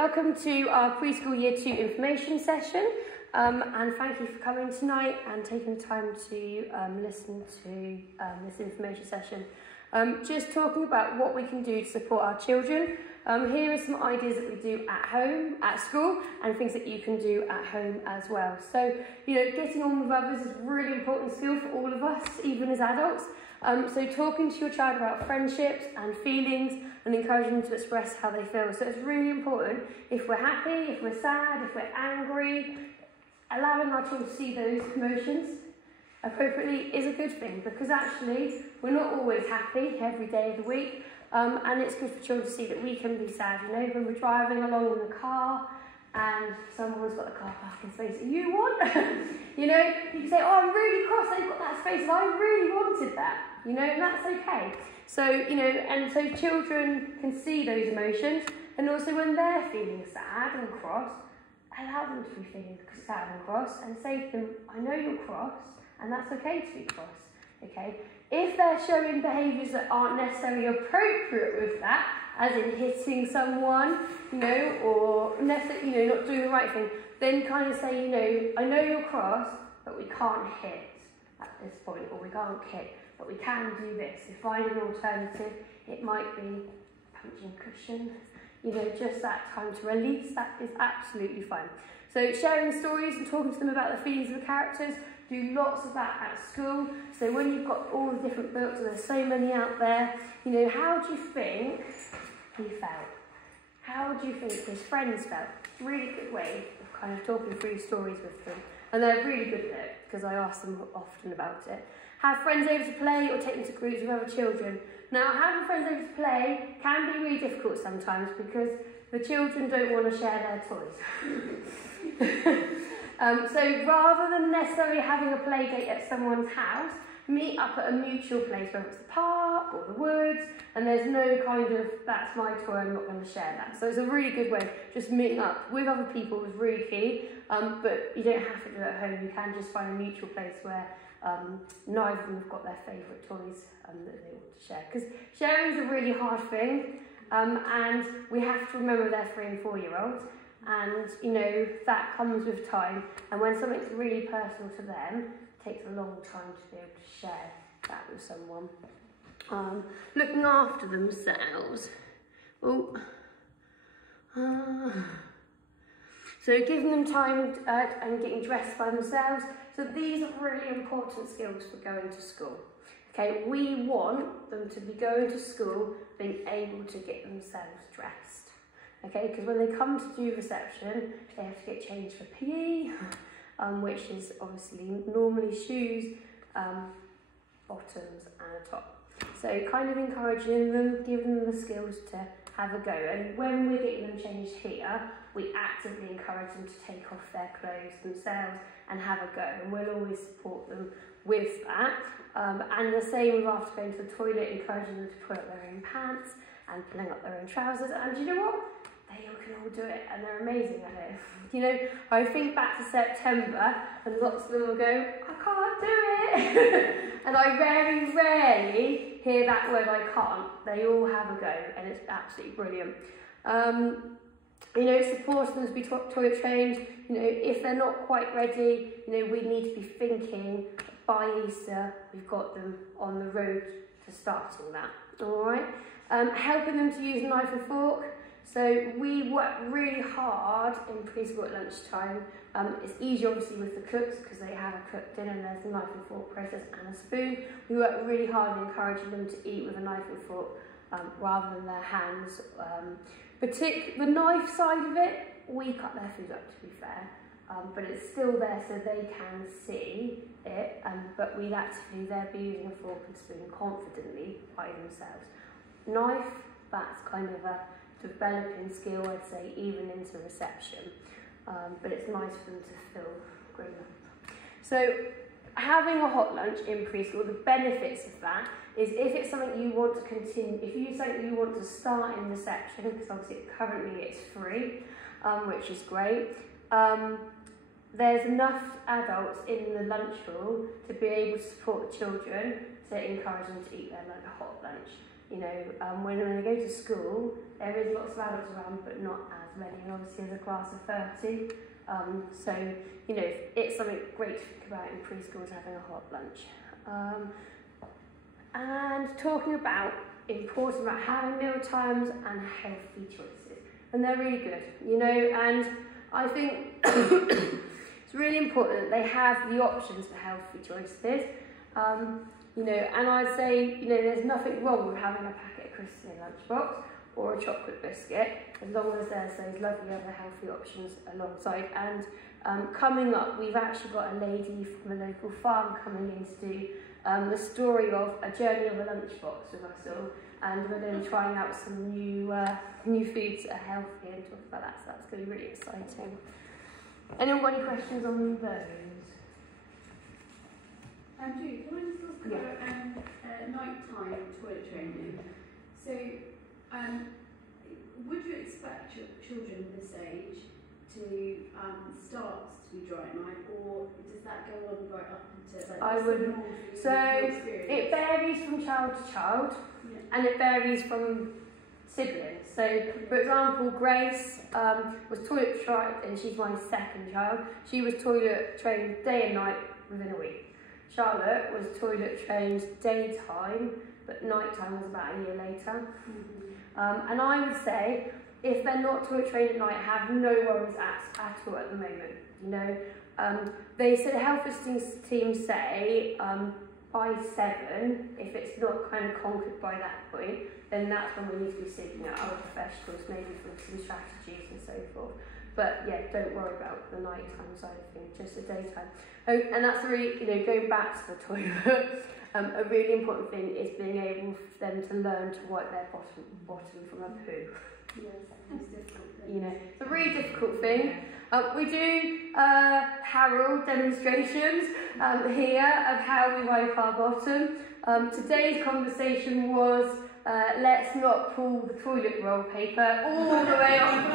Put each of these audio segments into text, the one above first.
welcome to our Preschool Year 2 information session, and thank you for coming tonight and taking the time to listen to this information session. Just talking about what we can do to support our children. Here are some ideas that we do at home, at school, and things that you can do at home as well. So, getting on with others is a really important skill for all of us, even as adults. So talking to your child about friendships and feelings and encouraging them to express how they feel. So it's really important, if we're happy, if we're sad, if we're angry, allowing our children to see those emotions appropriately is a good thing, because actually we're not always happy every day of the week, and it's good for children to see that we can be sad. When we're driving along in the car and someone's got the car parking space that you want, you can say, oh, I'm really cross, they've got that space and I really wanted that, and that's okay. So, and so children can see those emotions, and also when they're feeling sad and cross, allow them to be feeling sad and cross, and say to them, I know you're cross, and that's okay to be cross, okay? If they're showing behaviours that aren't necessarily appropriate with that, as in hitting someone, or necessarily, not doing the right thing, then kind of say, I know you're cross, but we can't hit at this point, or we can't kick, but we can do this. So find an alternative. It might be punching a cushion, just that time to release, that is absolutely fine. So sharing stories and talking to them about the feelings of the characters, do lots of that at school. So when you've got all the different books, and there's so many out there, how do you think he felt? How do you think his friends felt? Really good way of kind of talking through stories with them. And they're really good at it, because I ask them often about it. Have friends over to play, or take them to groups with other children. Now, having friends over to play can be really difficult sometimes, because the children don't want to share their toys. So rather than necessarily having a play date at someone's house, meet up at a mutual place, whether it's the park or the woods, and there's no kind of, that's my toy, I'm not going to share that. So it's a really good way, just meeting up with other people is really key, but you don't have to do it at home. You can just find a mutual place where neither of them have got their favourite toys that they want to share. Because sharing is a really hard thing, and we have to remember they're 3 and 4 year olds, and that comes with time, and when something's really personal to them, it takes a long time to be able to share that with someone. Looking after themselves. So giving them time and getting dressed by themselves. So these are really important skills for going to school. Okay, we want them to be going to school being able to get themselves dressed. Okay, because when they come to do reception, they have to get changed for PE, which is obviously normally shoes, bottoms and a top. So kind of encouraging them, giving them the skills to have a go. And when we're getting them changed here, we actively encourage them to take off their clothes themselves and have a go. And we'll always support them with that. And the same with after going to the toilet, encouraging them to pull up their own pants and pulling up their own trousers. And you know what? They can all do it, and they're amazing at it. I think back to September, and lots of them will go, I can't do it. And I very rarely hear that word, I can't. They all have a go, and it's absolutely brilliant. Supporting them to be toilet trained. If they're not quite ready, we need to be thinking by Easter, we've got them on the road to starting that, all right? Helping them to use a knife and fork. So we work really hard in preschool at lunchtime. It's easy obviously with the cooks, because they have a cooked dinner and there's a knife and fork process and a spoon. We work really hard in encouraging them to eat with a knife and fork rather than their hands. The knife side of it, we cut their food up, to be fair, but it's still there so they can see it, but we'd actively, they'll be using a fork and spoon confidently by themselves. Knife, that's kind of a developing skill, I'd say, even into reception, but it's nice for them to feel grown up. So having a hot lunch in preschool, the benefits of that is if it's something you want to continue, if it's something you want to start in reception, because obviously currently it's free, which is great, there's enough adults in the lunch hall to be able to support the children to encourage them to eat their hot lunch. you know, when they go to school, there is lots of adults around, but not as many, and obviously there's a class of 30. So, you know, it's something great to think about in preschool is having a hot lunch. And talking about important about having meal times and healthy choices. And they're really good, you know, and I think it's really important that they have the options for healthy choices. You know, and I'd say, you know, there's nothing wrong with having a packet of crisps in a lunchbox or a chocolate biscuit, as long as there's those lovely other healthy options alongside. And coming up, we've actually got a lady from a local farm coming in to do the story of a journey of a lunchbox with us all, and we're going to be trying out some new foods that are healthy and talk about that, so that's going to be really exciting. Anyone got any questions on those? Jude, can I just ask about nighttime toilet training? So, would you expect children this age to start to be dry at night, or does that go on right up until like? I wouldn't. So it varies from child to child, and it varies from siblings. So, for example, Grace was toilet trained, and she's my second child. She was toilet trained day and night within a week. Charlotte was toilet trained daytime, but nighttime was about a year later. And I would say, if they're not toilet trained at night, have no worries at all at the moment. You know, they said the health team say by 7, if it's not kind of conquered by that point, then that's when we need to be seeking out our professionals, maybe for some strategies and so forth. But yeah, don't worry about the nighttime side of things, just the daytime. And that's really, you know, going back to the toilet, a really important thing is being able for them to learn to wipe their bottom from a poo. Yes, it's difficult. You know, it's a really difficult thing. We do Harold demonstrations here of how we wipe our bottom. Today's conversation was let's not pull the toilet roll paper all the way off the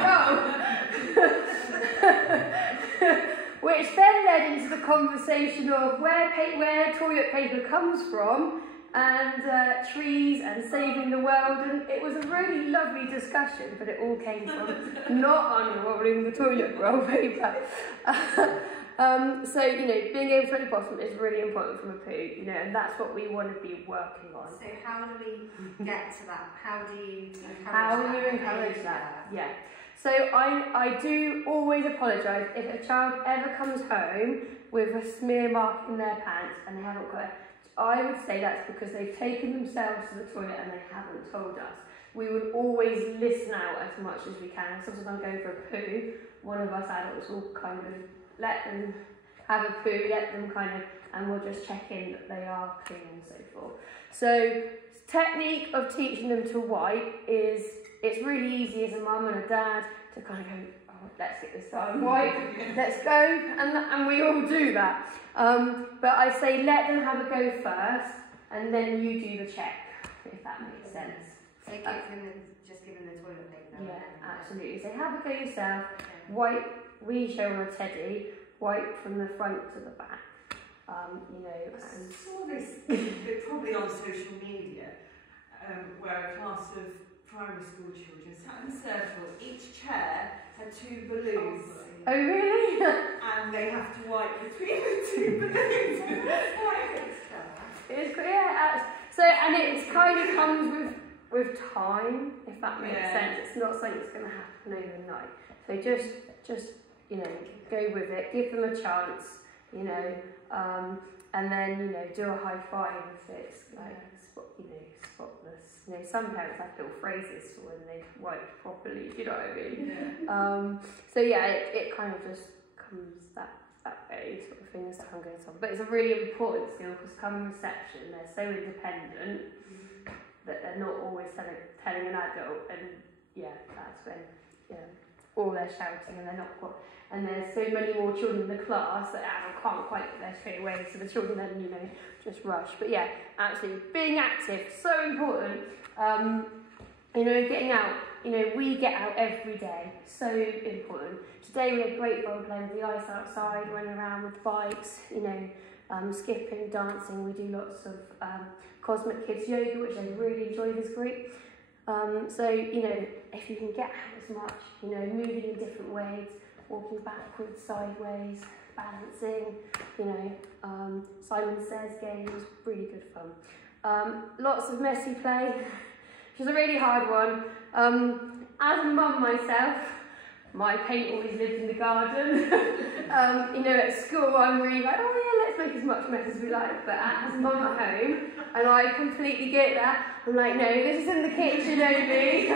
roll. Which then led into the conversation of where toilet paper comes from, and trees and saving the world, and it was a really lovely discussion, but it all came from not unrolling the toilet roll paper. So, you know, being able to at the bottom is really important from a poo, you know, and that's what we want to be working on. So how do we get to that? How do you encourage that? Yeah. So I do always apologise if a child ever comes home with a smear mark in their pants and they haven't got it. I would say that's because they've taken themselves to the toilet and they haven't told us. We would always listen out as much as we can. Sometimes I'm going for a poo, one of us adults will kind of let them have a poo, let them kind of, and we'll just check in that they are clean and so forth. So, technique of teaching them to wipe is, it's really easy as a mum and a dad to kind of go, oh, let's get this done, wipe, let's go, and we all do that. But I say let them have a go first, and then you do the check, if that makes sense. So just give them the toilet paper. Yeah, absolutely. So have a go yourself, wipe, we show on a teddy, wipe from the front to the back. You know, I saw this probably on social media, where a class of primary school children sat in a circle. Each chair had 2 balloons. Oh really? And they have to wipe between the 2 balloons. It's yeah. So and it kind of comes with time, if that makes sense. It's not something that's going to happen overnight. So just you know, go with it. Give them a chance. You know. And then, you know, do a high five if it's like, spotless. You know, some parents have little phrases for when they wipe properly, do you know what I mean? Yeah. So yeah, it kind of just comes that way sort of thing as time goes on. But it's a really important skill because come reception, they're so independent that they're not always telling an adult, and yeah, that's when all they're shouting and they're not quite. And there's so many more children in the class that adult can't quite get there straight away, so the children then, you know, just rush. But yeah, actually, being active, so important. You know, getting out, you know, we get out every day, so important. Today we had great fun playing with the ice outside, running around with bikes, you know, skipping, dancing. We do lots of Cosmic Kids yoga, which they really enjoy this group. So, you know, if you can get out as much, you know, moving in different ways, walking backwards, sideways, balancing, you know, Simon Says games, really good fun. Lots of messy play, which is a really hard one. As a mum myself, my paint always lives in the garden. You know, at school I'm really like, oh yeah, let's make as much mess as we like. But as a mum at home, and I completely get that, I'm like, no, this is in the kitchen only.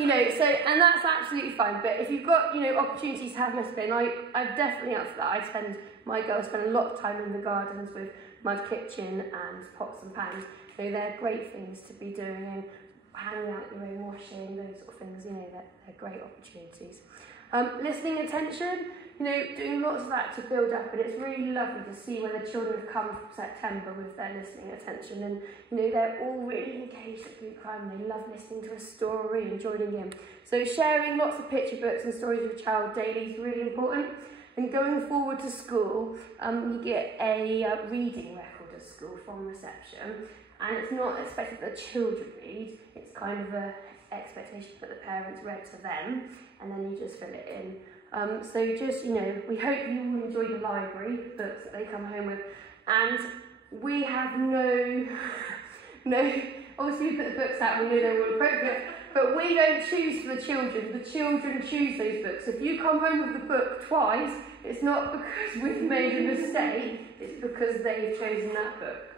You know, so, and that's absolutely fine. But if you've got, you know, opportunities to have mess play, and I'm definitely up for that. My girls spend a lot of time in the gardens with Mud Kitchen and pots and pans. You know, they're great things to be doing, and hanging out your own washing, those sort of things, you know, they're great opportunities. Listening attention, you know, doing lots of that to build up, and it's really lovely to see when the children have come from September with their listening attention, and you know, they're all really engaged at Group Crime. They love listening to a story and joining in. So sharing lots of picture books and stories with a child daily is really important. And going forward to school, you get a reading record at school from reception, and it's not expected that the children read, it's kind of an expectation that the parents read to them, and then you just fill it in. So just, you know, we hope you will enjoy the library books that they come home with, and we have no, obviously we put the books out, we know they're all appropriate, but we don't choose for the children choose those books. If you come home with the book twice, it's not because we've made a mistake, it's because they've chosen that book.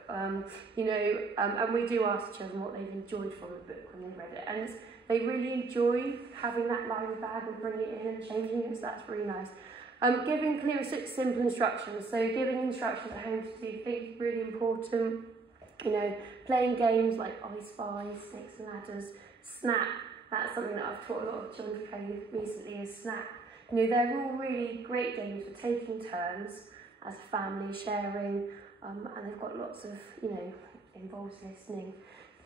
You know, and we do ask the children what they've enjoyed from the book when they read it, and they really enjoy having that library bag and bringing it in and changing it, so that's really nice. Giving clear, simple instructions, so giving instructions at home to do things really important. You know, playing games like I Spy, Snakes and Ladders, Snap. That's something that I've taught a lot of children to play recently, is Snap. You know, they're all really great games for taking turns as a family, sharing, and they've got lots of, you know, involves listening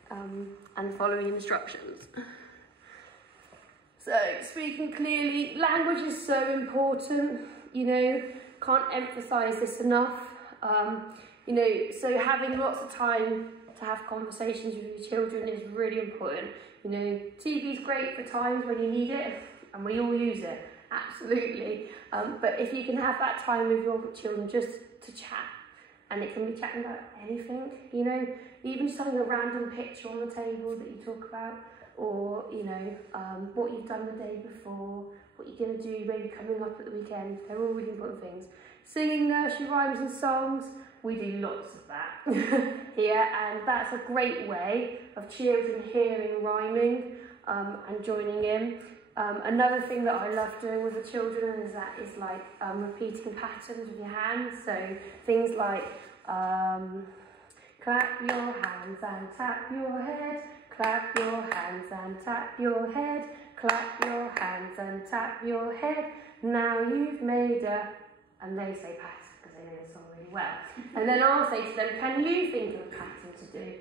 and following instructions. So, speaking clearly, language is so important, you know, can't emphasise this enough. You know, so having lots of time to have conversations with your children is really important. You know, TV's great for times when you need it, and we all use it, absolutely. But if you can have that time with your children just to chat, and it can be chatting about anything, you know, even just having a random picture on the table that you talk about, or, you know, what you've done the day before, what you're going to do maybe coming up at the weekend. They're all really important things. Singing nursery rhymes and songs, we do lots of that here, and that's a great way of children hearing rhyming and joining in. Another thing that I love doing with the children is like repeating patterns with your hands. So things like clap your hands and tap your head, clap your hands and tap your head, clap your hands and tap your head. Now you've made a, and they say pattern because they know the song really well. And then I'll say to them, can you think of a pattern to do?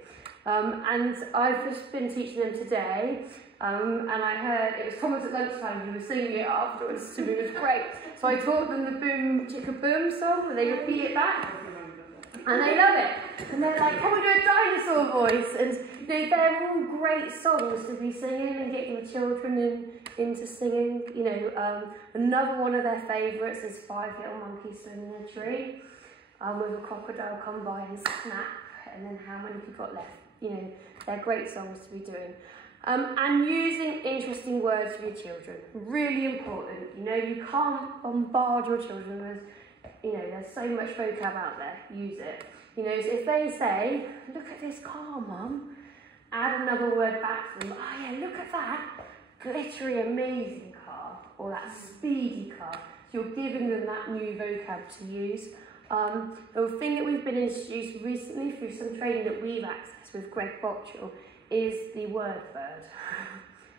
And I've just been teaching them today, and I heard, it was Thomas at lunchtime, he was singing it afterwards to me, it was great. So I taught them the Boom Chicka Boom song, where they repeat it back, and they love it. And they're like, can we do a dinosaur voice? And you know, they're all great songs to be singing and getting the children into singing. You know, another one of their favourites is Five Little Monkeys Swimming in a Tree, with a crocodile come by and snap, and then how many people got left. You know, they're great songs to be doing. And using interesting words for your children, really important. You know, you can't bombard your children with, you know, there's so much vocab out there, use it. You know, so if they say, look at this car, Mum, add another word back to them. Oh yeah, look at that glittery, amazing car, or that speedy car. So you're giving them that new vocab to use. The thing that we've been introduced recently through some training that we've accessed with Greg Botchell is the word bird,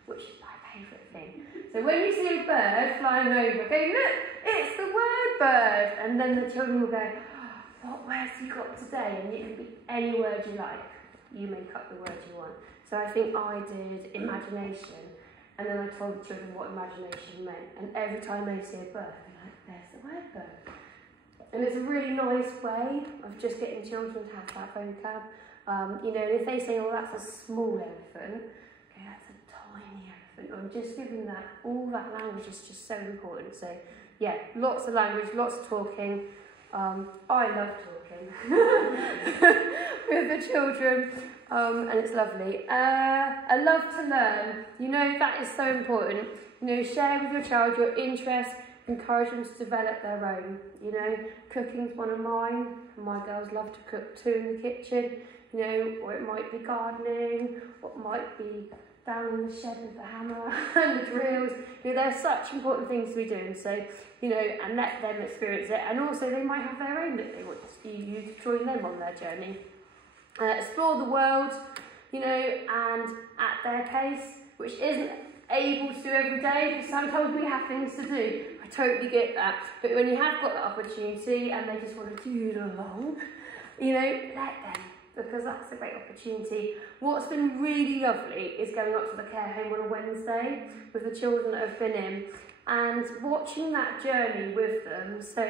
which is my favourite thing. So when you see a bird flying over, go, look, it's the word bird. And then the children will go, oh, what words have you got today? And it can be any word you like. You make up the word you want. So I think I did imagination, and then I told the children what imagination meant. And every time they see a bird, they're like, there's the word bird. And it's a really nice way of just getting children to have that vocab. You know, if they say, oh, that's a small elephant, okay, that's a tiny elephant. Or just giving that, all that language is just so important. So, yeah, lots of language, lots of talking. I love talking with the children, and it's lovely. I love to learn. You know, that is so important. You know, share with your child your interests, encourage them to develop their own. You know, cooking's one of mine. My girls love to cook too in the kitchen. You know, or it might be gardening, or it might be down in the shed with the hammer and the drills. You know, they're such important things to be doing. So, you know, and let them experience it. And also they might have their own that they want you to join them on their journey. Explore the world, you know, and at their pace, which isn't able to do every day, because sometimes we have things to do. I totally get that. But when you have got that opportunity and they just want to do it along, you know, let them, because that's a great opportunity. What's been really lovely is going up to the care home on a Wednesday with the children that have been in and watching that journey with them. So,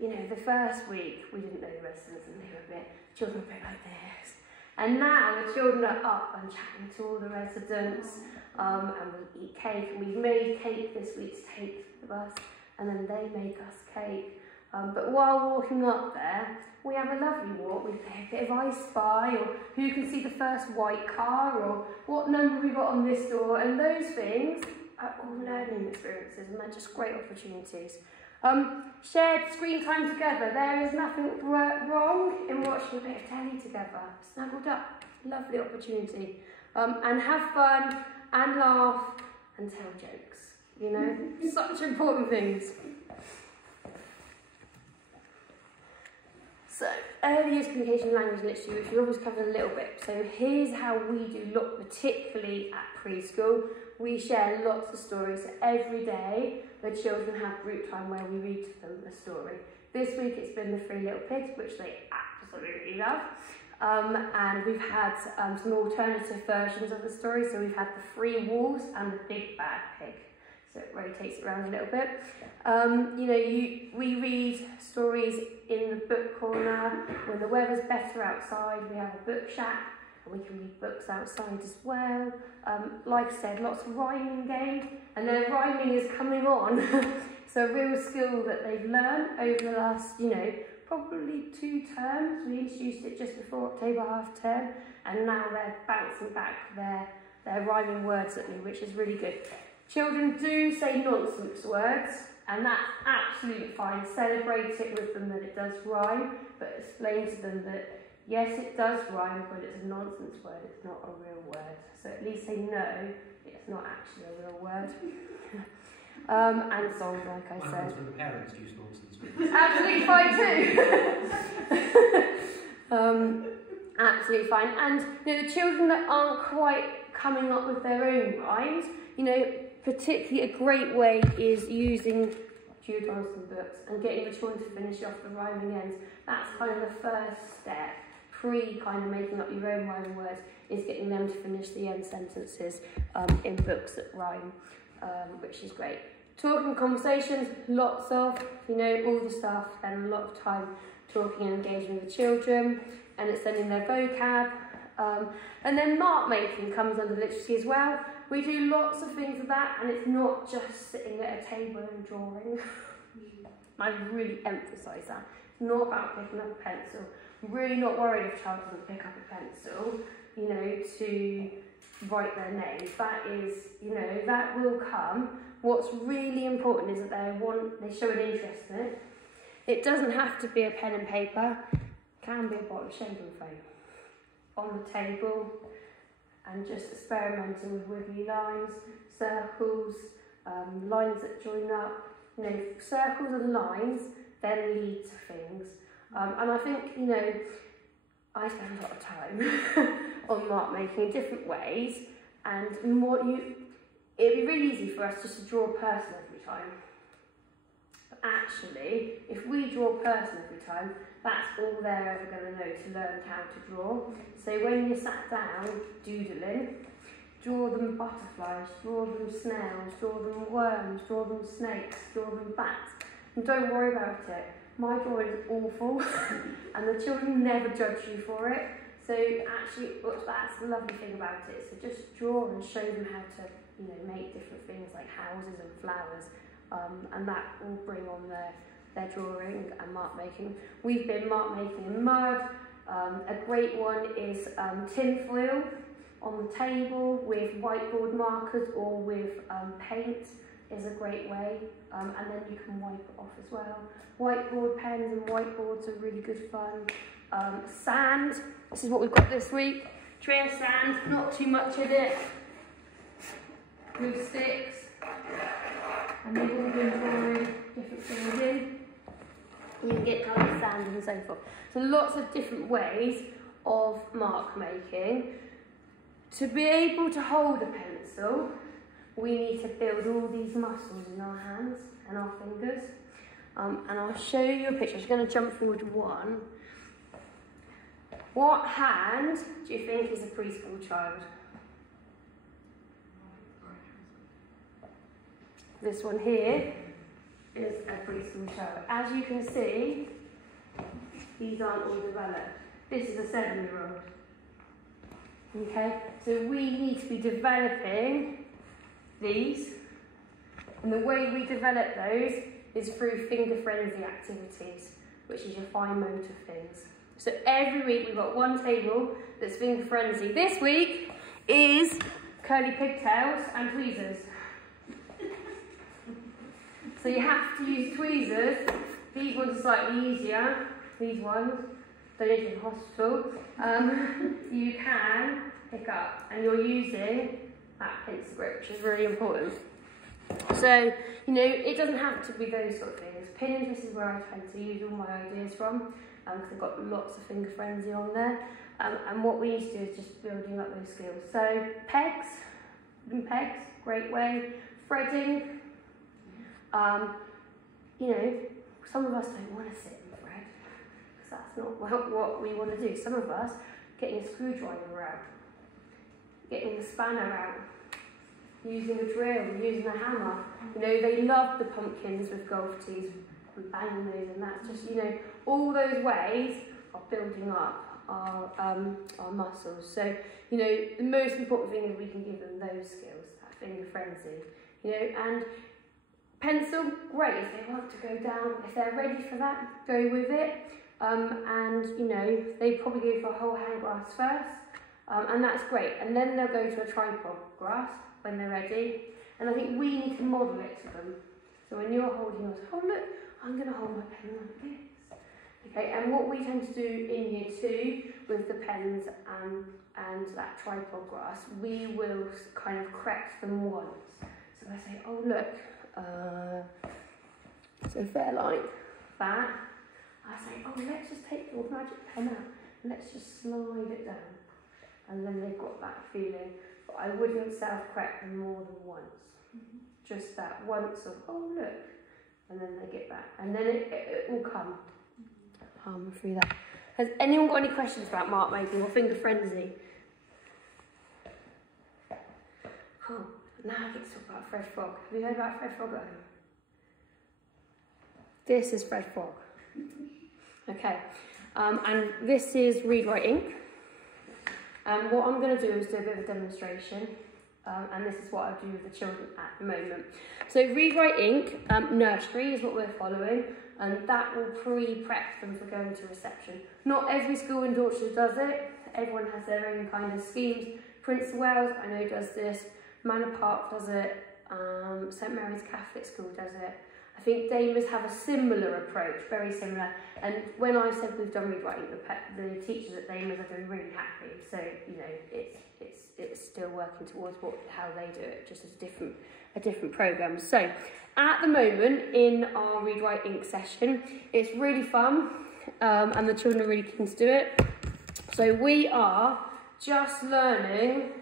you know, the first week we didn't know the residents and they were the children were a bit like this. And now the children are up and chatting to all the residents, and we eat cake, and we've made cake this week to take to the bus, and then they make us cake. But while walking up there, we have a lovely walk. We play a bit of I Spy, or who can see the first white car, or what number we got on this door, and those things are all learning experiences, and they're just great opportunities. Shared screen time together. There is nothing wrong in watching a bit of telly together. Snuggled up, lovely opportunity. And have fun, and laugh, and tell jokes. You know, such important things. So, early years communication, language and literacy, which we always covered a little bit. So here's how we do look, particularly at preschool. We share lots of stories. So every day, the children have group time where we read to them a story. This week it's been the Three Little Pigs, which they absolutely love. And we've had some alternative versions of the story. So we've had the Three Wolves and the Big Bad Pig. So it rotates around a little bit. You know, we read stories in the book corner. When the weather's better outside, we have a book shack, and we can read books outside as well. Like I said, lots of rhyming games, and their rhyming is coming on. So a real skill that they've learned over the last, you know, probably 2 terms. We introduced it just before October half term, and now they're bouncing back their rhyming words at me, which is really good. Children do say nonsense words, and that's absolutely fine. Celebrate it with them that it does rhyme, but explain to them that yes, it does rhyme, but it's a nonsense word, it's not a real word. So at least they know it's not actually a real word. And songs, like I said. When the parents use nonsense words. Absolutely fine too. Absolutely fine. And you know, the children that aren't quite coming up with their own rhymes, you know, particularly a great way is using Jude Johnson books and getting the children to finish off the rhyming ends. That's kind of the first step, kind of making up your own rhyming words, is getting them to finish the end sentences in books that rhyme, which is great. Talking conversations, lots of, you know, all the stuff, and a lot of time talking and engaging with the children, and extending their vocab. And then mark making comes under literacy as well. We do lots of things of that, and it's not just sitting at a table and drawing. I really emphasise that. It's not about picking up a pencil. I'm really not worried if a child doesn't pick up a pencil, you know, to write their names. That is, you know, that will come. What's really important is that they show an interest in it. It doesn't have to be a pen and paper. It can be a bottle of shaving foam on the table, and just experimenting with wiggly lines, circles, lines that join up. You know, circles and lines then lead to things. And I think, you know, I spend a lot of time on mark making in different ways, and it'd be really easy for us just to draw a person every time. But actually, if we draw a person every time, that's all they're ever going to know to learn how to draw. So when you sat down doodling, draw them butterflies, draw them snails, draw them worms, draw them snakes, draw them bats. And don't worry about it. My drawing is awful, and the children never judge you for it. So actually, that's the lovely thing about it. So just draw and show them how to, you know, make different things like houses and flowers, and that will bring on their drawing and mark making. We've been mark making in mud. A great one is tin foil on the table with whiteboard markers or with paint is a great way, and then you can wipe it off as well. Whiteboard pens and whiteboards are really good fun. Sand, this is what we've got this week. Tray of sand, not too much in it. Glue sticks, and they've all been drawing different things in. You can get coloured sand and so forth. So lots of different ways of mark making. To be able to hold a pencil, we need to build all these muscles in our hands and our fingers. And I'll show you a picture. I'm just going to jump forward one. What hand do you think is a preschool child? This one here is a preschool child. As you can see, these aren't all developed. This is a 7-year-old. Okay, so we need to be developing these, and the way we develop those is through finger frenzy activities, which is your fine motor things. So every week we've got one table that's finger frenzy. This week is curly pigtails and tweezers. So you have to use tweezers. These ones are slightly easier. These ones, donated to the hospital. You can pick up, and you're using that pencil grip, which is really important. So, you know, it doesn't have to be those sort of things. Pinterest is where I tend to use all my ideas from, because I've got lots of finger frenzy on there. And what we need to do is just building up those skills. So pegs, great way. Threading. You know, some of us don't want to sit and thread, because that's not what we want to do. Some of us, getting a screwdriver out, getting the spanner out, using a drill, using a hammer. You know, they love the pumpkins with golf tees and banging those, and that's just, you know, all those ways of building up our muscles. So, you know, the most important thing is we can give them those skills, that finger frenzy, you know, and pencil, great, if they want to go down, if they're ready for that, go with it. And, you know, they probably go for a whole hand grasp first, and that's great. And then they'll go to a tripod grasp when they're ready. And I think we need to model it to them. So when you're holding yours, oh look, I'm going to hold my pen like this. Okay, and what we tend to do in year 2 with the pens and that tripod grasp, we will kind of correct them once. So I say, oh look, so if they're like that, I say, oh, let's just take your magic pen out and let's just slide it down. And then they've got that feeling. But I wouldn't self-correct them more than once. Just that once of, oh, look. And then they get back. And then it will come through that. Has anyone got any questions about mark making or finger frenzy? Cool. Now I get to talk about Fred Frog. Have you heard about Fred Frog at home? This is Fred Frog. Okay, and this is Read Write Ink. And what I'm going to do is do a bit of a demonstration, and this is what I do with the children at the moment. So Read Write Ink, nursery is what we're following, and that will pre-prep them for going to reception. Not every school in Dorchester does it. Everyone has their own kind of schemes. Prince of Wales, I know, does this. Manor Park does it. St Mary's Catholic School does it. I think Damers have a similar approach, very similar. And when I said we've done Read Write Ink, the teachers at Damers are doing really happy. So, you know, it's still working towards how they do it, just as a different programme. So, at the moment in our Read Write Ink session, it's really fun, and the children are really keen to do it. So we are just learning.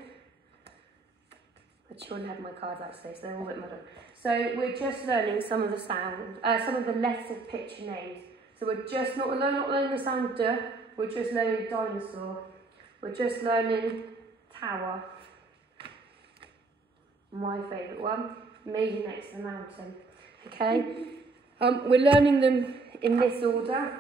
The children had my cards out today, so they're all a bit muddled. So we're just learning some of the some of the letter picture names. So we're just not learning the sound D, we're just learning dinosaur. We're just learning tower. My favourite one, maybe next to the mountain. Okay? We're learning them in this order,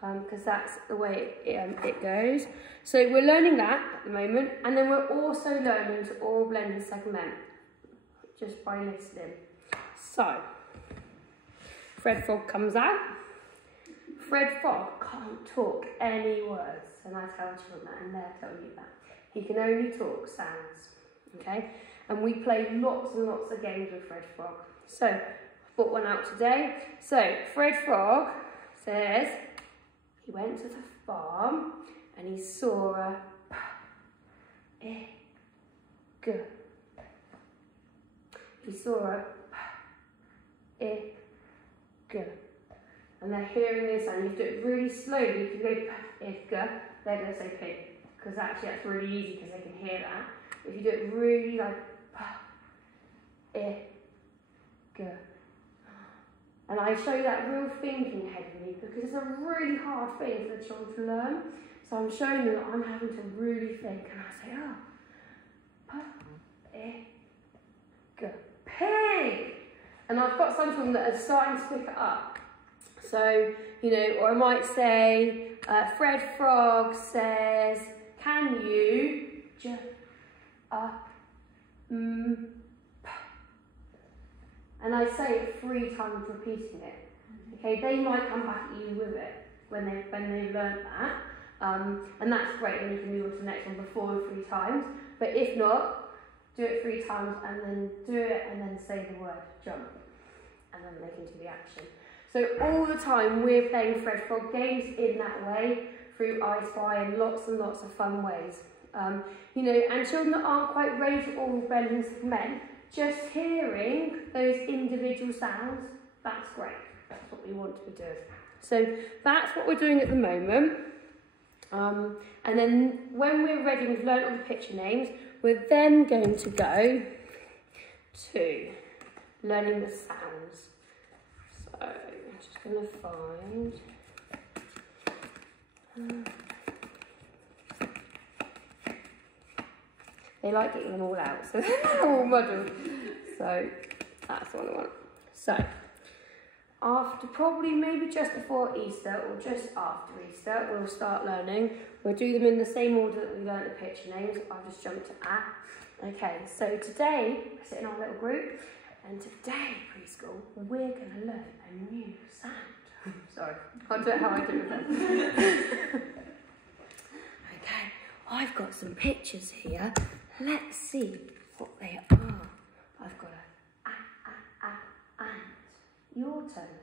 because that's the way it goes. So we're learning that at the moment, and then we're also learning to oral blend and segment, just by listening. So, Fred Frog comes out. Fred Frog can't talk any words, and I tell children that, and they'll tell you that. He can only talk sounds, okay? And we play lots and lots of games with Fred Frog. So, I put one out today. So, Fred Frog says he went to the farm and he saw a pig. He saw a pig. And they're hearing this, and you do it really slowly. If you go pig, they're going to say pig, because actually that's really easy because they can hear that. If you do it really like pig, and I show that real thinking ahead of me because it's a really hard thing for the children to learn. So I'm showing them that I'm having to really think, and I say, pig. And I've got some children that are starting to pick it up. So, you know, or I might say, Fred Frog says, can you and I say it 3 times repeating it. Okay, they might come back at you with it when they've learned that. And that's great, then you can move on to the next one before and 3 times. But if not, do it 3 times and then do it and then say the word jump. And then they can do the action. So all the time we're playing Fred Frog games in that way, through I Spy, and lots of fun ways. You know, and children that aren't quite ready to oral blend and segment, just hearing those individual sounds, that's great. That's what we want to be doing. So that's what we're doing at the moment. And then when we're ready, we've learned all the picture names, we're then going to go to learning the sounds. So I'm just going to find... they like getting them all out, so they're all muddled. So that's what I want. So after, probably maybe just before Easter or just after Easter, we'll start learning. We'll do them in the same order that we learned the picture names. I've just jumped to A. Okay, so today we're sitting in our little group, and today, preschool, we're going to learn a new sound. Sorry, I'll do it how I do it then. Okay, I've got some pictures here. Let's see what they are. I've got a ant. Your turn.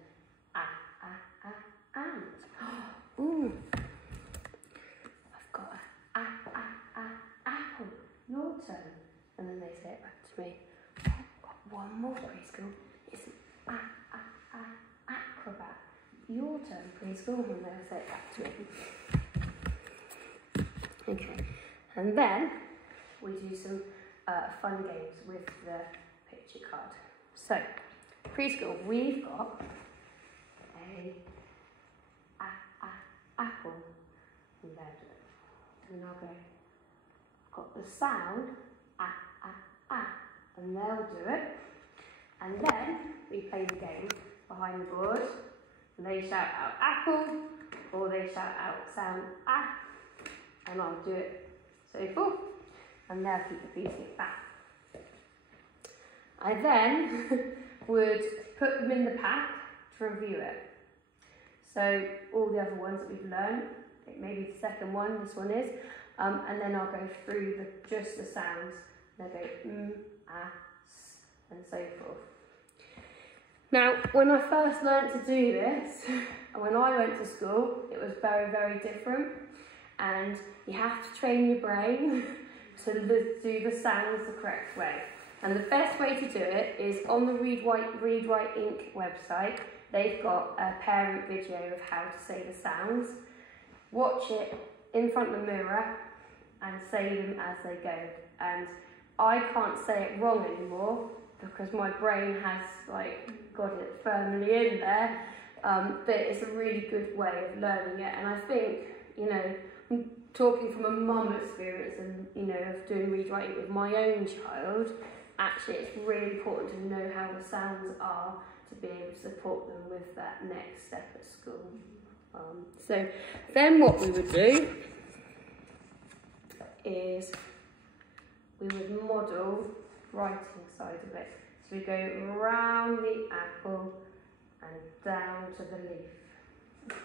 Ant. Ooh. I've got a apple. Your turn. And then they say it back to me. I've got one more, preschool. It's an acrobat. Your turn, preschool. And they'll say it back to me. Okay. And then we do some fun games with the picture card. So, preschool, we've got a apple. And then I'll go, got the sound, and they'll do it. And then we play the game behind the board. And they shout out apple, or they shout out sound and I'll do it so forth. And they'll keep repeating it back. I then would put them in the pack to review it. So all the other ones that we've learned, maybe the second one, this one is, and then I'll go through just the sounds. And I'll go s, and so forth. Now, when I first learnt to do this, and when I went to school, it was very, very different. And you have to train your brain to do the sounds the correct way. And the best way to do it is on the Read Write Inc website. They've got a parent video of how to say the sounds. Watch it in front of the mirror and say them as they go. And I can't say it wrong anymore because my brain has got it firmly in there. But it's a really good way of learning it. And I think, you know, talking from a mum experience and, you know, of doing read writing with my own child, actually it's really important to know how the sounds are to be able to support them with that next step at school. So then what we would do is we would model writing side of it. So we go round the apple and down to the leaf.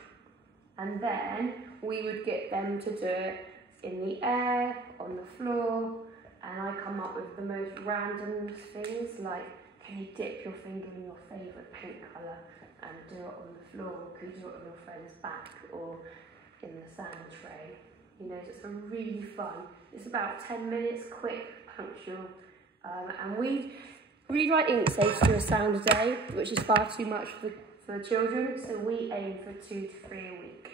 And then we would get them to do it in the air, on the floor, and I come up with the most random things like, can you dip your finger in your favourite paint colour and do it on the floor? Could you do it on your friend's back or in the sand tray? You know, so it's really fun. It's about 10 minutes, quick, punctual, and we Read-Write Ink says to do a sound a day, which is far too much for the children, so we aim for 2 to 3 a week.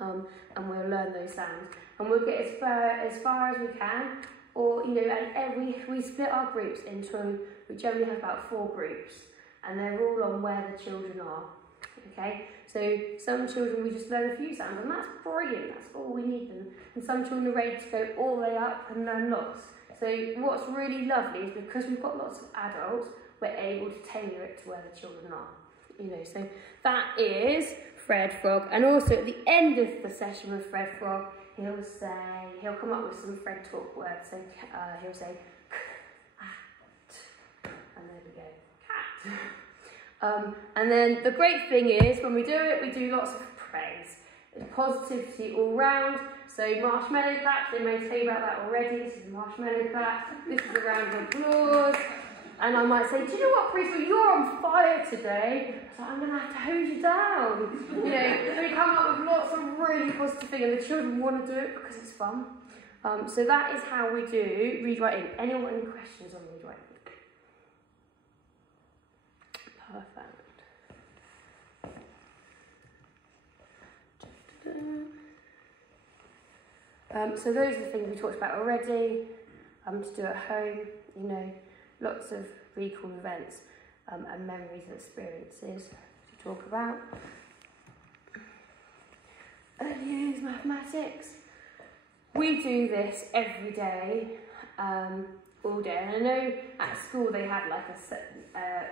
And we'll learn those sounds. And we'll get as far as we can, or, you know, and we split our groups into, we generally have about 4 groups, and they're all on where the children are, okay? So some children, we just learn a few sounds, and that's brilliant, that's all we need them. And some children are ready to go all the way up and learn lots. So what's really lovely is because we've got lots of adults, we're able to tailor it to where the children are. You know, so that is Fred Frog. And also at the end of the session with Fred Frog, he'll come up with some Fred talk words. So he'll say, cat, and there we go, cat. And then the great thing is, when we do it, we do lots of praise. There's positivity all round. So marshmallow claps, they may tell you about that already. This is a marshmallow clap. This is a round of applause. And I might say, do you know what, Preschool, you're on fire today. So I'm going to have to hose you down. You know, so we come up with lots of really positive things, and the children want to do it because it's fun. So that is how we do Read-Write Ink. Anyone got any questions on Read-Write Ink? Perfect. So those are the things we talked about already, to do at home, you know, lots of recall events and memories and experiences to talk about. Early years mathematics. We do this every day, all day. And I know at school they have like a set,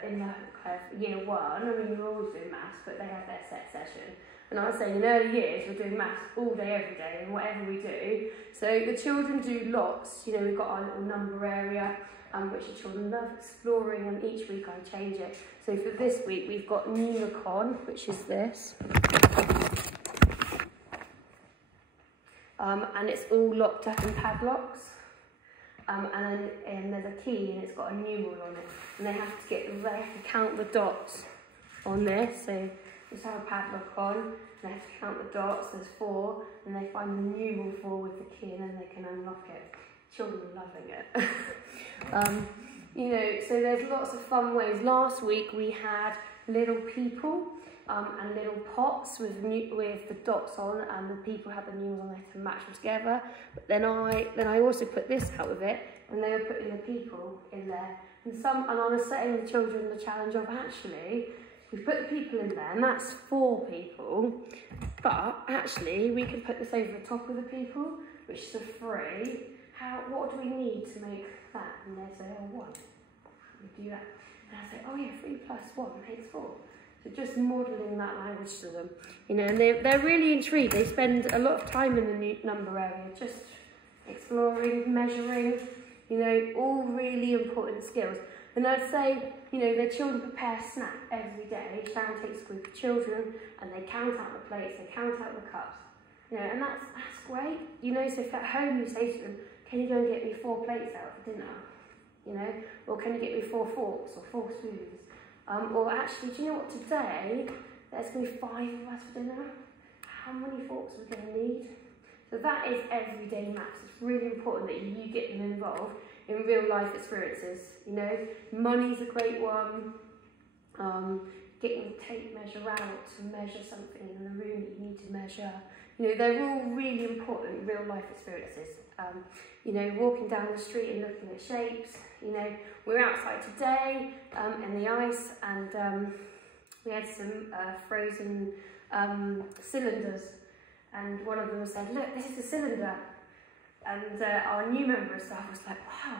in the kind of year 1, I mean you're always doing maths, but they have their set session. And I was saying in early years we're doing maths all day, every day, and whatever we do. So the children do lots, you know, we've got our little number area, which the children love exploring, and each week I change it. So for this week we've got Numicon, which is this. And it's all locked up in padlocks. And there's a key and it's got a numeral on it. And they have to count the dots on this. So just have a padlock on, and they have to count the dots, there's 4, and they find the numeral 4 with the key, and then they can unlock it. Children are loving it. You know, so there's lots of fun ways. Last week we had little people and little pots with the dots on, and the people had the numerals on there to match them together. But then I also put this out of it, and they were putting the people in there. And I was setting the children the challenge of, actually, we've put the people in there, and that's 4 people, but actually we can put this over the top of the people, which is a 3. What do we need to make that? And they say, oh, 1. We do that. And I say, oh yeah, 3 plus 1 makes 4. So just modelling that language to them. You know, and they're really intrigued. They spend a lot of time in the number area, just exploring, measuring, you know, all really important skills. And I'd say, you know, their children prepare a snack every day. Sharon takes a group of children and they count out the plates, they count out the cups. You know, and that's great. You know, so if at home you say to them, can you go and get me 4 plates out for dinner? You know, or can you get me 4 forks or 4 spoons? Or actually, do you know what, today, there's going to be 5 of us for dinner. How many forks are we going to need? So that is everyday maths. It's really important that you get them involved in real life experiences. You know, money's a great one. Getting the tape measure out to measure something in the room that you need to measure. You know, they're all really important real life experiences. You know, walking down the street and looking at shapes. You know, we're outside today in the ice, and we had some frozen cylinders, and one of them said, look, this is a cylinder. And our new member of staff was like, wow.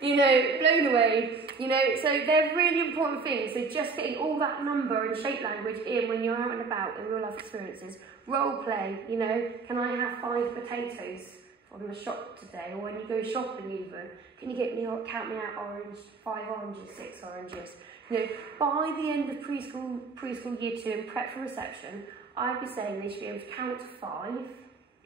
You know, blown away. you know, so they're really important things. So just getting all that number and shape language in when you're out and about in real life experiences. Role play, you know, can I have 5 potatoes from the shop today? Or when you go shopping even, can you count me out 5 oranges, 6 oranges? You know, by the end of preschool year 2 and prep for reception, I'd be saying they should be able to count to 5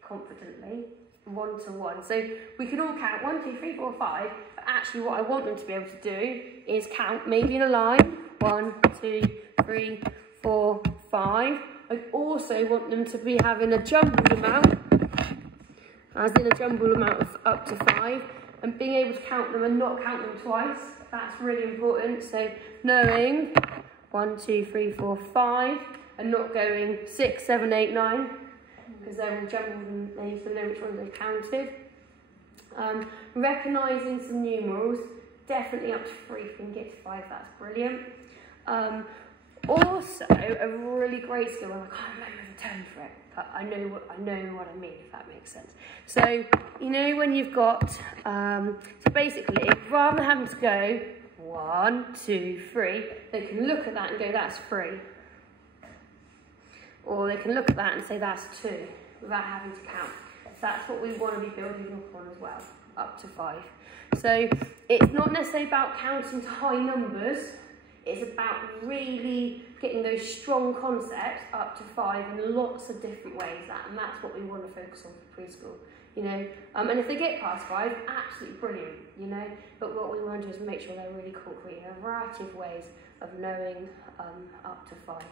confidently, 1 to 1. So we can all count 1, 2, 3, 4, 5, but actually what I want them to be able to do is count maybe in a line, 1, 2, 3, 4, 5. I also want them to be having a jumbled amount, as in a jumbled amount of up to 5, and being able to count them and not count them twice. That's really important. So knowing 1, 2, 3, 4, 5, and not going 6, 7, 8, 9, because they're all jumbled and they need to know which ones they've counted. Recognising some numerals, definitely up to 3 if we can get to 5, that's brilliant. Also, a really great skill, and I can't remember the term for it, but I know what I mean, if that makes sense. So, you know when you've got, so basically, rather than having to go 1, 2, 3, they can look at that and go, that's 3. Or they can look at that and say, that's 2, without having to count. So that's what we want to be building up on as well, up to 5. So it's not necessarily about counting to high numbers, it's about really getting those strong concepts up to 5 in lots of different ways, and that's what we want to focus on for preschool, you know. And if they get past 5, absolutely brilliant, you know. But what we want to do is make sure they're really concrete in a variety of ways of knowing up to 5,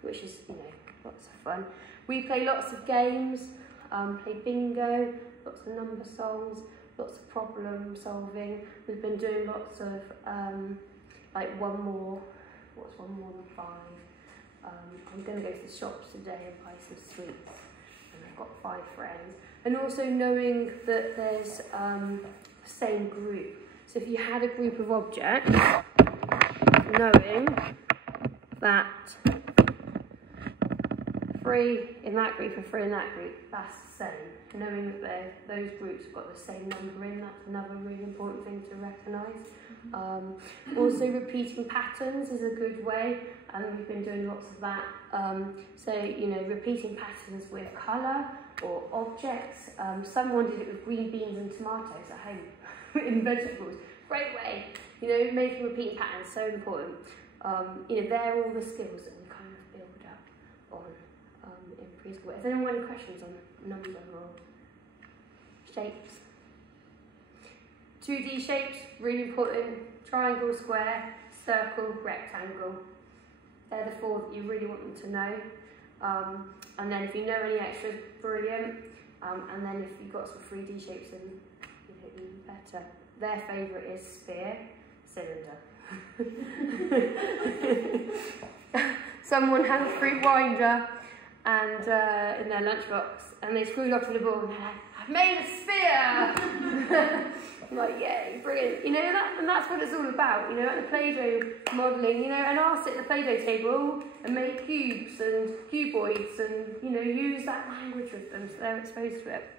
which is, you know, lots of fun. We play lots of games, play bingo, lots of number songs, lots of problem solving. We've been doing lots of like what's 1 more than 5? I'm going to go to the shops today and buy some sweets, and I've got 5 friends. And also knowing that there's the same group. So if you had a group of objects, knowing that 3 in that group and 3 in that group, that's the same. Knowing that those groups have got the same number in, that's another really important thing to recognise. Also repeating patterns is a good way, and we've been doing lots of that. So, you know, repeating patterns with colour or objects. Someone did it with green beans and tomatoes at home in vegetables. Great way. You know, making repeating patterns, so important. You know, they're all the skills that we kind of build up on in preschool. Has anyone any questions on number or shapes? 2D shapes, really important. Triangle, square, circle, rectangle. They're the 4 that you really want them to know. And then if you know any extras, brilliant. And then if you've got some 3D shapes, then even better. Their favourite is sphere, cylinder. Someone had a fruit winder and in their lunchbox, and they screwed up to the ball and they're like, I've made a sphere! I'm like, yay, brilliant. You know, and that's what it's all about, you know, at the Play-Doh modelling, you know, and I'll sit at the Play-Doh table and make cubes and cuboids and, you know, use that language with them so they're exposed to it.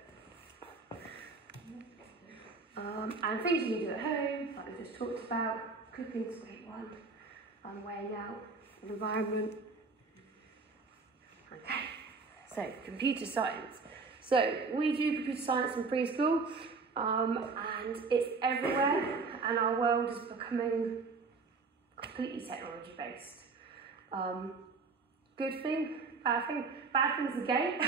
And things you can do at home, like we just talked about. Cooking's a great one. Weighing out the environment. Okay, so computer science. So we do computer science in preschool, and it's everywhere, and our world is becoming completely technology based. Good thing, bad thing. Bad thing's the game.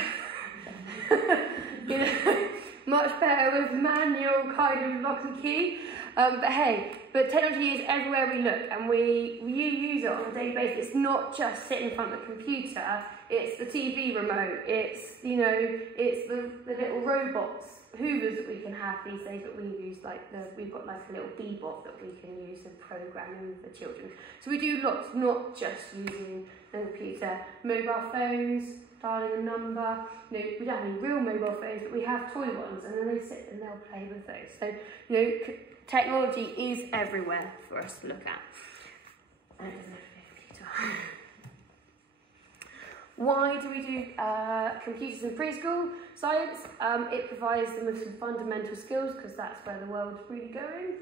You know, much better with manual kind of lock and key. But hey, technology is everywhere we look, and we use it on a daily basis. It's not just sitting in front of the computer, it's the TV remote, it's, you know, it's the little robots, hoovers that we can have these days that we use, like we've got like a little Bee-Bot that we can use in programming for children. So we do lots, not just using the computer. Mobile phones, dialing a number, you know, we don't have any real mobile phones, but we have toy ones, and then they sit and they'll play with those. So, you know, technology is everywhere for us to look at. And it doesn't have to be a computer. Why do we do computers in preschool science? It provides them with some fundamental skills, because that's where the world's really going.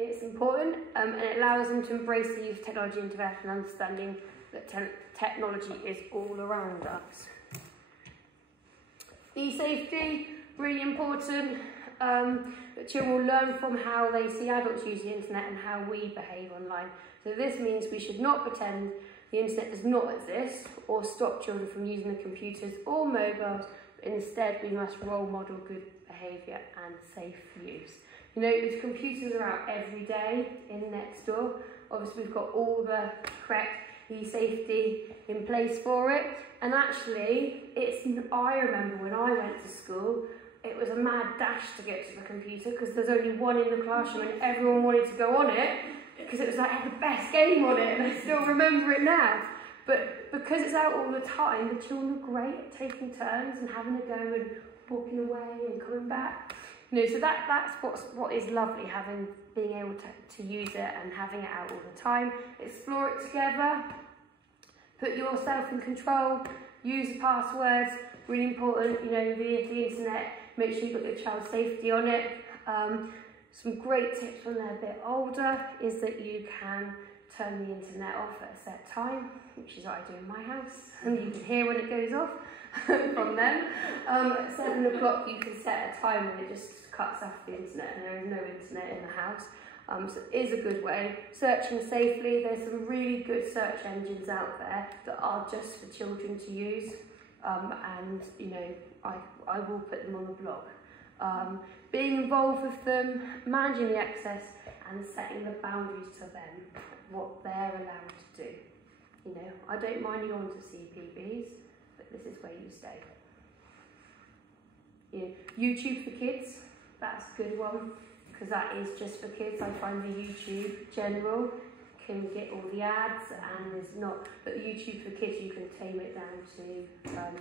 it's important, and it allows them to embrace the use of technology and develop an understanding that technology is all around us. E-safety, really important. That children will learn from how they see adults use the internet and how we behave online. So this means we should not pretend the internet does not exist or stop children from using the computers or mobiles, but instead we must role model good behaviour and safe use. You know, the computers are out every day in next door. Obviously we've got all the correct e-safety in place for it, and actually I remember when I went to school, it was a mad dash to get to the computer because there's only one in the classroom and everyone wanted to go on it because it was like had the best game on it, and I still remember it now. But because it's out all the time, the children are great at taking turns and having a go and walking away and coming back. You know, so that's what is lovely, being able to use it and having it out all the time. Explore it together. Put yourself in control. Use the passwords. Really important. You know, the internet. Make sure you've got your child's safety on it. Some great tips when they're a bit older is that you can turn the internet off at a set time, which is what I do in my house, and you can hear when it goes off from them. At 7 o'clock you can set a time when it just cuts off the internet and there is no internet in the house. So it is a good way. Searching safely, there's some really good search engines out there that are just for children to use, and you know, I will put them on the blog. Being involved with them, managing the access and setting the boundaries to them, what they're allowed to do. You know, I don't mind you on to CPBs, but this is where you stay. You know, YouTube for kids, that's a good one, because that is just for kids. I find the YouTube general can get all the ads and there's not, but YouTube for kids you can tame it down to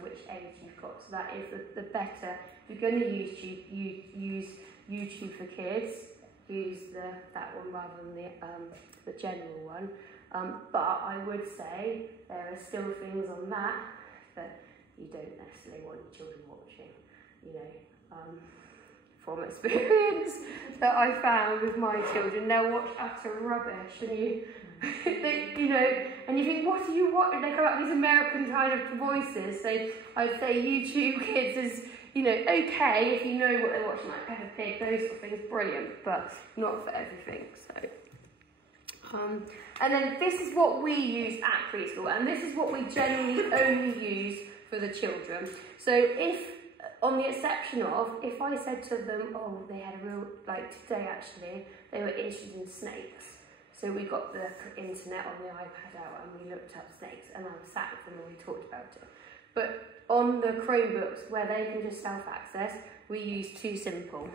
which age you've got. So that is the better. If you're going to use YouTube for kids, use that one rather than the general one. But I would say there are still things on that you don't necessarily want your children watching. You know, from experience that I found with my children, they'll watch utter rubbish, and you know, and you think, what are you watching? They come up with these American kind of voices. So I'd say YouTube Kids is, you know, okay if you know what they're watching, like Peppa Pig, those sort of things, brilliant, but not for everything. So, and then this is what we use at preschool, and this is what we generally only use for the children. So if, on the exception of, if I said to them, oh, they had a real, like today actually, they were interested in snakes. So we got the internet on the iPad out and we looked up snakes, and I sat with them and we talked about it. But on the Chromebooks, where they can just self-access, we use Too Simple.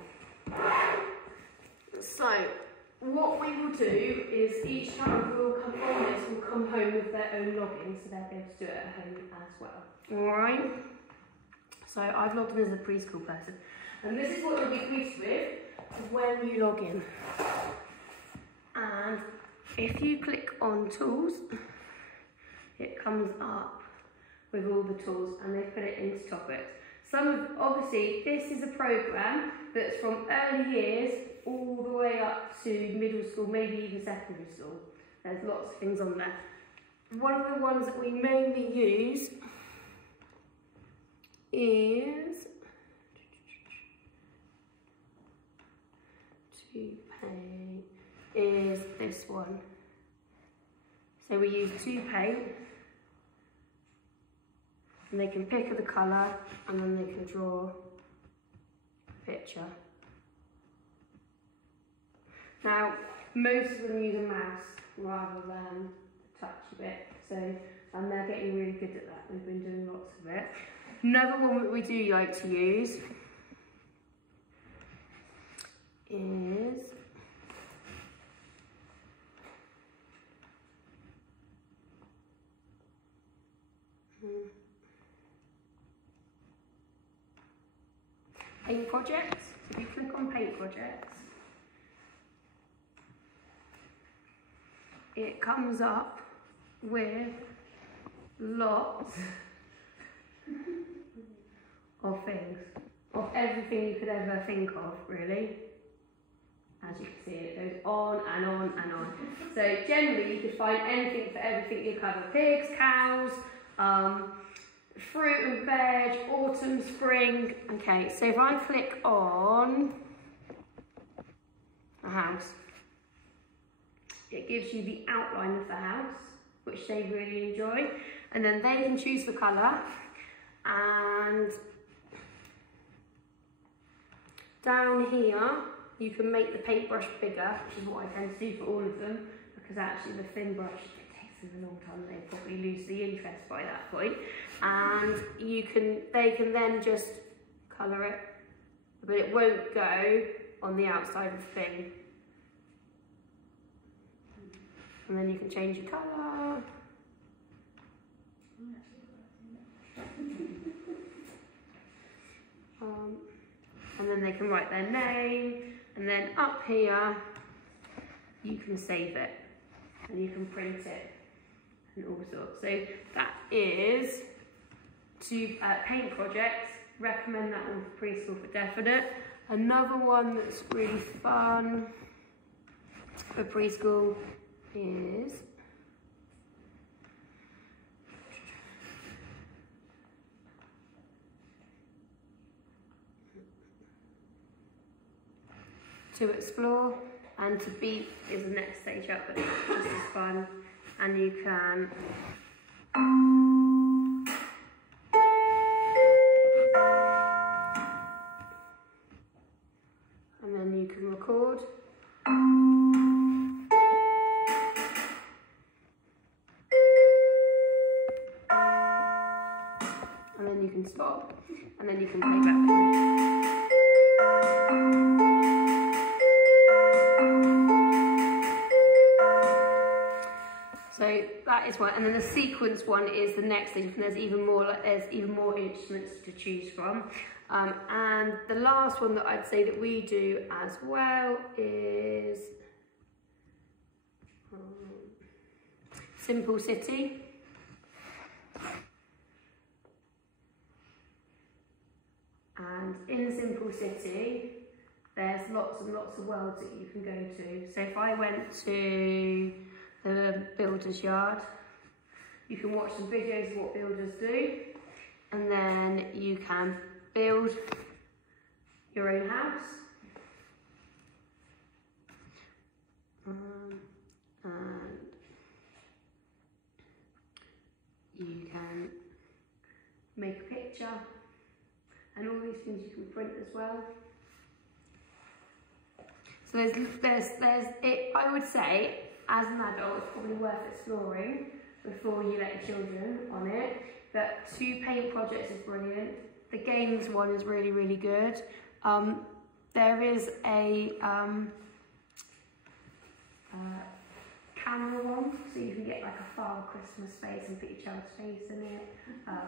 So what we will do is each child will come on this, will come home with their own login, so they'll be able to do it at home as well. Alright? So I've logged in as a preschool person. And this is what you'll be greeted with when you log in. And if you click on tools, it comes up with all the tools and they put it into topics. Obviously, this is a program that's from early years all the way up to middle school, maybe even secondary school. There's lots of things on there. One of the ones that we mainly use is this one. So we use 2Paint, and they can pick the colour and then they can draw a picture. Now, most of them use a mouse rather than a touchy bit, so they're getting really good at that. We've been doing lots of it. Another one that we do like to use is paint projects. So if you click on paint projects, it comes up with lots of things, of everything you could ever think of, really. as you can see, it goes on and on and on. So generally you could find anything for everything you cover: pigs, cows, fruit and veg, autumn, spring. Okay, so if I click on a house, it gives you the outline of the house, which they really enjoy, and then they can choose the colour, and down here you can make the paintbrush bigger, which is what I tend to do for all of them, because actually the thin brush, it takes them a long time, they probably lose the interest by that point, and they can then just colour it, but it won't go on the outside of the thing. And then you can change your colour. And then they can write their name, and then up here you can save it and you can print it and all sorts. So that is two paint projects. Recommend that one for preschool for definite. Another one that's really fun for preschool is to explore, and to beat is the next stage up, but it's just as fun. And you can and then you can record. And then you can stop, and then you can play back. So that is one, and then the sequence one is the next stage, and there's even more instruments to choose from. And the last one that I'd say that we do as well is Simple City. And in Simple City, there's lots and lots of worlds that you can go to. So if I went to the builder's yard, you can watch some videos of what builders do, and then you can build your own house. And you can make a picture, and all these things you can print as well. So there's it. I would say, as an adult, it's probably worth exploring before you let your children on it. But two paint projects is brilliant. The games one is really, really good. There is a camera one, so you can get like a Father Christmas face and put your child's face in it.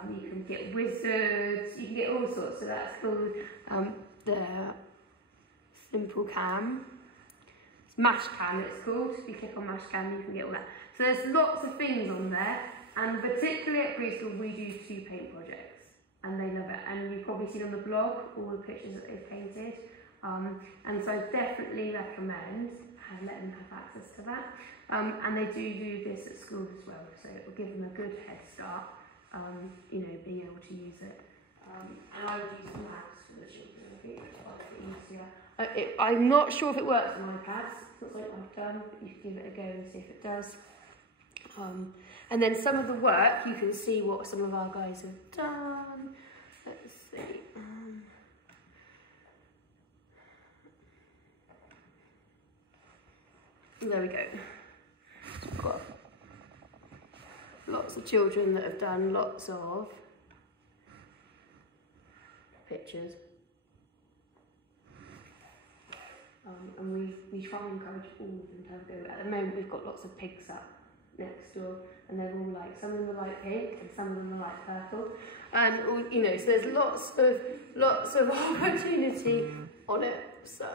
You can get wizards, you can get all sorts, so that's called the Simple Cam. It's Mash Cam it's called. If you click on Mash Cam you can get all that. So there's lots of things on there, and particularly at preschool we do two paint projects and they love it, and you've probably seen on the blog all the pictures that they've painted, and so I definitely recommend let them have access to that. And they do this at school as well, so it will give them a good head start, you know, being able to use it. And I would use maps for the children, I think it's quite a bit easier. I'm not sure if it works on iPads, it's not something I've done, but you can give it a go and see if it does. And then some of the work, you can see what some of our guys have done. Let's see. There we go. We've got lots of children that have done lots of pictures. And we try and encourage all of them to have a go. At the moment we've got lots of pigs up next door, and they're all like, some of them are like pink and some of them are like purple, and all, you know, so there's lots of opportunity on it. So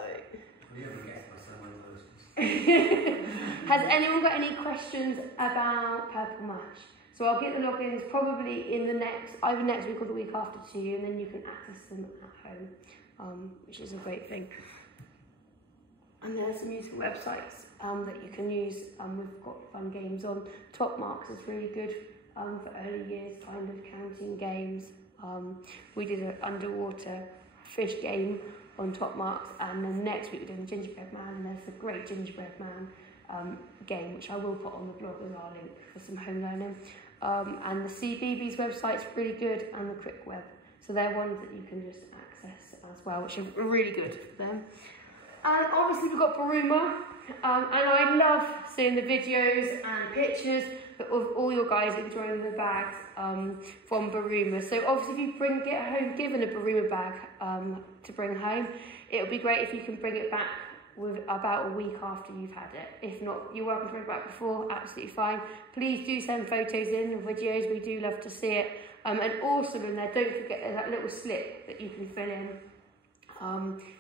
has anyone got any questions about Purple Match? So I'll get the logins probably in the either next week or the week after to you, and then you can access them at home, which is a great thing. And there's some useful websites that you can use. We've got fun games on. Top Marks is really good for early years kind of counting games. We did an underwater fish game on Top Marks, and then next week we're doing Gingerbread Man, and there's a great Gingerbread Man game, which I will put on the blog as our link for some home learning. And the CBeebies website's really good, and the Quick Web. So they're ones that you can just access as well, which are really good for them. And obviously we've got Baruma, and I love seeing the videos and pictures of all your guys enjoying the bags from Baruma. So obviously if you get home given a Baruma bag to bring home, it would be great if you can bring it back with about a week after you've had it. If not, you're welcome to bring it back before, absolutely fine. Please do send photos in or videos, we do love to see it. And also in there, don't forget there's that little slip that you can fill in.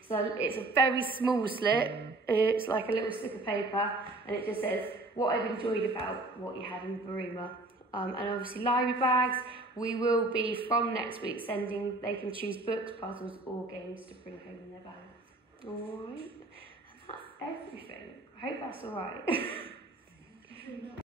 So it's a very small slip, it's like a little slip of paper, and it just says what I've enjoyed about what you had in Baruma. And obviously library bags, we will be from next week sending, they can choose books, puzzles or games to bring home in their bag. Alright, and that's everything. I hope that's alright.